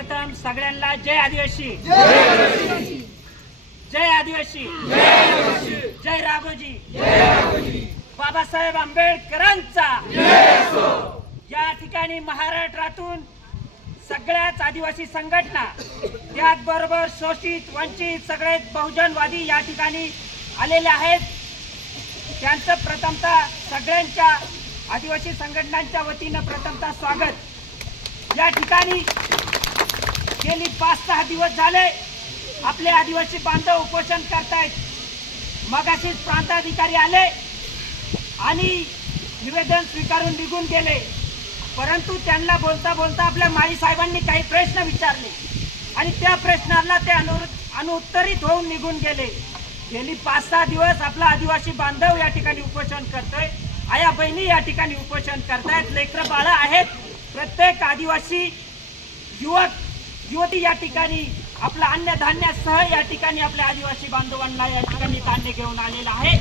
सर्वप्रथम सगळ्यांना जय आदिवासी जय आदिवासी जय राघोजी बाबासाहेब आंबेडकरांचा या ठिकाणी महाराष्ट्रातून सगळ्याच आदिवासी संघटना त्याचबरोबर शोषित वंचित सगळे बहुजनवादी या ठिकाणी आलेले आहेत त्यांचं प्रथमता सगळ्यांच्या आदिवासी संघटनांच्या वतीनं प्रथमतः स्वागत या ठिकाणी गेली पाच सहा दिवस झाले आपले आदिवासी बांधव उपोषण करतायत मगाशीच प्रांताधिकारी आले आणि निवेदन स्वीकारून निघून गेले परंतु त्यांना बोलता बोलता आपल्या माई साहेबांनी काही प्रश्न विचारले आणि त्या प्रश्नाला ते अनु अनुत्तरित होऊन निघून गेले गेली पाच सहा दिवस आपला आदिवासी बांधव या ठिकाणी उपोषण करतोय आया बहिणी या ठिकाणी उपोषण करतायत लेकर बाळा आहेत प्रत्येक आदिवासी युवक युवती या ठिकाणी आपलं अन्नधान्यासह या ठिकाणी आपल्या आदिवासी बांधवांना या ठिकाणी धान्य घेऊन आलेलं आहे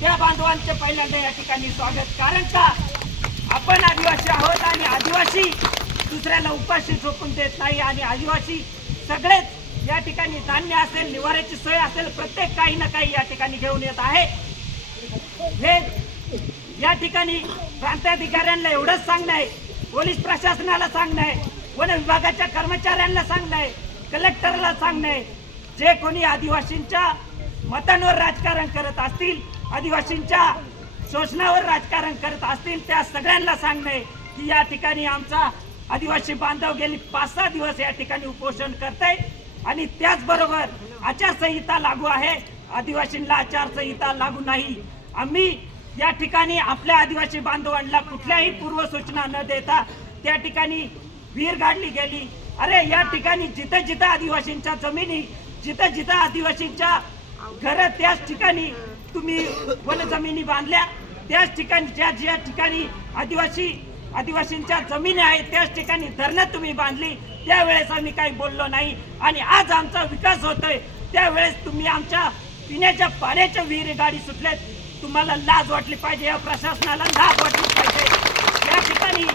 त्या बांधवांचे पहिल्यांदा या ठिकाणी स्वागत कारण का आपण आदिवासी आहोत आणि आदिवासी दुसऱ्याला उपाशी झोपून देत नाही आणि आदिवासी सगळेच या ठिकाणी धान्य असेल निवाऱ्याची सोय असेल प्रत्येक काही ना काही या ठिकाणी घेऊन येत आहे हे या ठिकाणी प्रांताधिकाऱ्यांना एवढंच सांगणं आहे पोलीस प्रशासनाला सांगणं आहे वन विभागाच्या कर्मचाऱ्यांना सांगणं कलेक्टरला सांगणे जे कोणी आदिवासींच्या मतांवर राजकारण करत असतील आदिवासींच्या शोषणावर राजकारण करत असतील त्या सगळ्यांना सांगणे की या ठिकाणी आमचा आदिवासी बांधव गेली पाच सहा दिवस या ठिकाणी उपोषण करत आणि त्याचबरोबर आचारसंहिता लागू आहे आदिवासींना आचारसंहिता लागू नाही आम्ही या ठिकाणी आपल्या आदिवासी बांधवांना कुठल्याही पूर्वसूचना न देता त्या ठिकाणी विहीर गाडली गेली अरे या ठिकाणी जिथे जिथं आदिवासींच्या जमिनी जिथे जिथं आदिवासींच्या घर त्याच ठिकाणी तुम्ही वन जमिनी बांधल्या त्याच ठिकाणी ज्या ज्या ठिकाणी आदिवासी आदिवासींच्या जमिनी आहेत त्याच ठिकाणी धरणं तुम्ही बांधली त्यावेळेस आम्ही काही बोललो नाही आणि आज आमचा विकास होतोय त्यावेळेस तुम्ही आमच्या पिण्याच्या पाण्याच्या विहिर गाडी सुटल्यात तुम्हाला लाज वाटली पाहिजे या प्रशासनाला लाज वाटली पाहिजे या ठिकाणी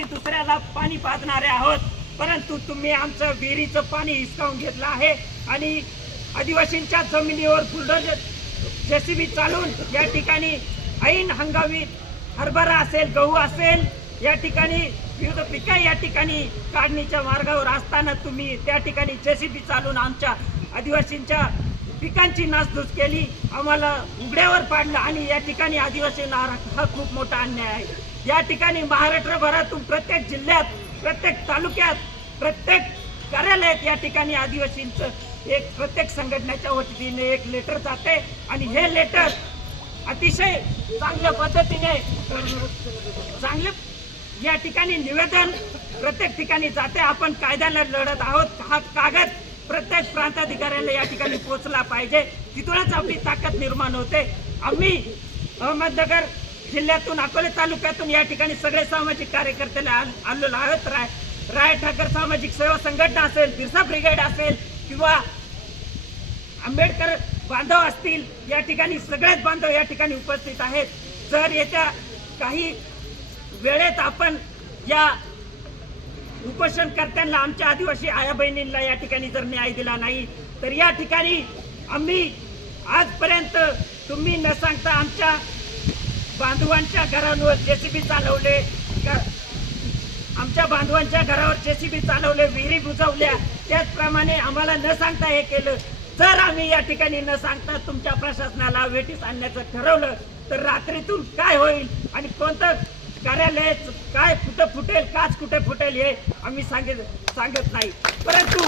आम्ही दुसऱ्याला पाणी पाजणारे आहोत परंतु तुम्ही आमचं विहिरीचं पाणी हिसकावून घेतलं आहे आणि आदिवासींच्या जमिनीवर बुलडोजर जेसीबी चालून या ठिकाणी ऐन हंगामी हरभरा असेल गहू असेल या ठिकाणी विविध पिकं या ठिकाणी काढणीच्या मार्गावर असताना तुम्ही त्या ठिकाणी जेसीबी चालून आमच्या आदिवासींच्या पिकांची नासधूस केली आम्हाला उघड्यावर पाडलं आणि या ठिकाणी आदिवासींना हा खूप मोठा अन्याय आहे या ठिकाणी महाराष्ट्रभरातून प्रत्येक जिल्ह्यात प्रत्येक तालुक्यात प्रत्येक कार्यालयात या ठिकाणी आदिवासींचं एक प्रत्येक संघटनेच्या वतीने एक लेटर जाते आणि हे लेटर अतिशय चांगल्या पद्धतीने चांगले या ठिकाणी निवेदन प्रत्येक ठिकाणी जाते आपण कायद्याला लढत आहोत हा कागद प्रत्येक प्रांताधिकाऱ्याला या ठिकाणी पोहोचला पाहिजे तिथूनच आपली ताकद निर्माण होते आम्ही अहमदनगर जिल्ह्यातून अकोले तालुक्यातून या ठिकाणी सगळे सामाजिक कार्यकर्ते आलेलो आहोत राय राय ठाकर सामाजिक सेवा संघटना असेल बिरसा ब्रिगेड असेल किंवा आंबेडकर बांधव असतील या ठिकाणी सगळेच बांधव या ठिकाणी उपस्थित आहेत जर येत्या काही वेळेत आपण या उपोषणकर्त्यांना आमच्या आदिवासी आया बहिणींना या ठिकाणी जर न्याय दिला नाही तर या ठिकाणी आम्ही आजपर्यंत तुम्ही न सांगता आमच्या बांधवांच्या घरांवर जेसीबी चालवले आमच्या बांधवांच्या घरावर जेसीबी चालवले विहिरी बुजवल्या त्याचप्रमाणे आम्हाला न सांगता हे केलं जर आम्ही या ठिकाणी न सांगता तुमच्या प्रशासनाला वेटीस आणण्याचं ठरवलं तर रात्रीतून काय होईल आणि कोणतं कार्यालय काय कुठं फुटेल काच कुठे फुटेल हे आम्ही सांगित सांगत नाही परंतु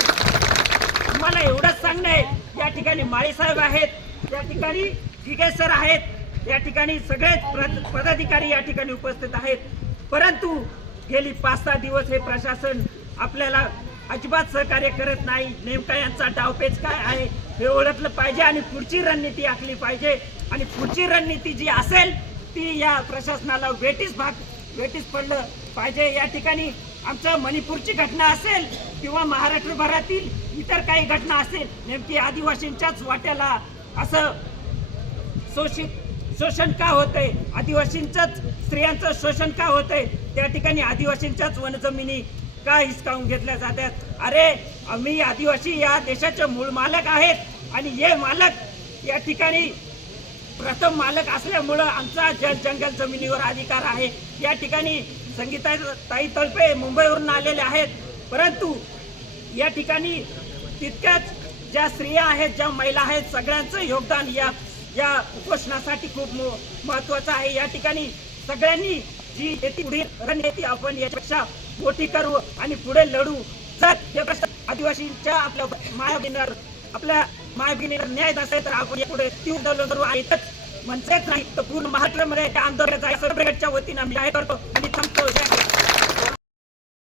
मला एवढंच सांगणं आहे या ठिकाणी माळी साहेब आहेत त्या ठिकाणी फिगे सर आहेत या ठिकाणी सगळेच पदाधिकारी या ठिकाणी उपस्थित आहेत परंतु गेली पाच सहा दिवस हे प्रशासन आपल्याला अजिबात सहकार्य करत नाही नेमका यांचा डावपेच काय आहे हे ओळखलं पाहिजे आणि पुढची रणनीती आखली पाहिजे आणि पुढची रणनीती जी असेल ती या प्रशासनाला वेटीस भाग वेटीस पडलं पाहिजे या ठिकाणी आमचं मणिपूरची घटना असेल किंवा महाराष्ट्रभरातील इतर काही घटना असेल नेमकी आदिवासींच्याच वाट्याला असं शोषित शोषण का होत आहे आदिवासींचंच स्त्रियांचं शोषण का होतंय त्या ठिकाणी आदिवासींच्याच वनजमिनी का हिसकावून घेतल्या जातात अरे आम्ही आदिवासी या देशाचे मूळ मालक आहेत आणि हे मालक या ठिकाणी प्रथम मालक असल्यामुळं आमचा जल जंगल जमिनीवर अधिकार आहे या ठिकाणी संगीता ताई तळपे मुंबईवरून आलेले आहेत परंतु या ठिकाणी तितक्याच ज्या स्त्रिया आहेत ज्या महिला आहेत सगळ्यांचं योगदान या या उपोषणासाठी खूप महत्वाचा आहे या ठिकाणी सगळ्यांनी जी येते पुढील रणनीती आपण याच्यापेक्षा मोठी करू आणि पुढे लढू जर हे प्रश्न आदिवासींच्या आपल्या मायाभगिनीवर आपल्या मायाभगिनीवर न्याय नसेल तर आपण पुढे तीव्र आंदोलन करू आणि म्हणजेच नाही तर पूर्ण महाराष्ट्रामध्ये त्या आंदोलनाचा सर्वगडच्या वतीनं आम्ही काय करतो आणि थांबतो